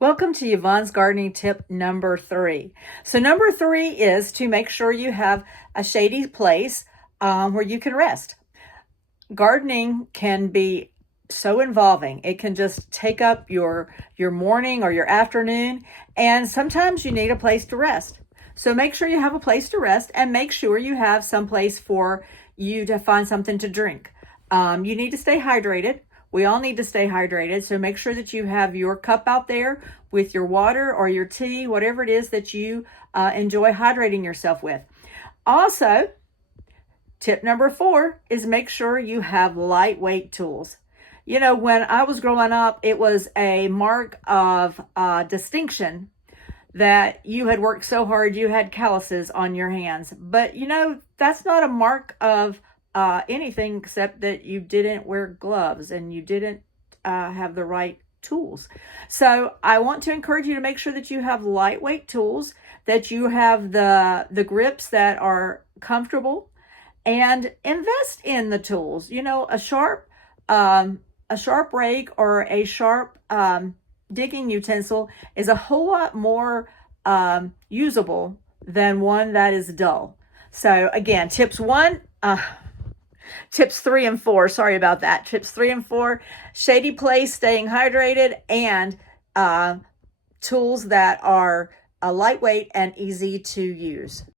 Welcome to Yvonne's gardening tip number 3. So number 3 is to make sure you have a shady place where you can rest. Gardening can be so involving. It can just take up your morning or your afternoon, and sometimes you need a place to rest. So make sure you have a place to rest, and make sure you have some place for you to find something to drink. You need to stay hydrated. We all need to stay hydrated, so make sure that you have your cup out there with your water or your tea, whatever it is that you enjoy hydrating yourself with. Also, tip number 4 is make sure you have lightweight tools. You know, when I was growing up, it was a mark of distinction that you had worked so hard you had calluses on your hands. But you know, that's not a mark of anything except that you didn't wear gloves and you didn't have the right tools. So I want to encourage you to make sure that you have lightweight tools, that you have the grips that are comfortable, and invest in the tools. You know, a sharp rake or a sharp digging utensil is a whole lot more usable than one that is dull. So again, tips 3 and 4, sorry about that. Tips 3 and 4, shady place, staying hydrated, and tools that are lightweight and easy to use.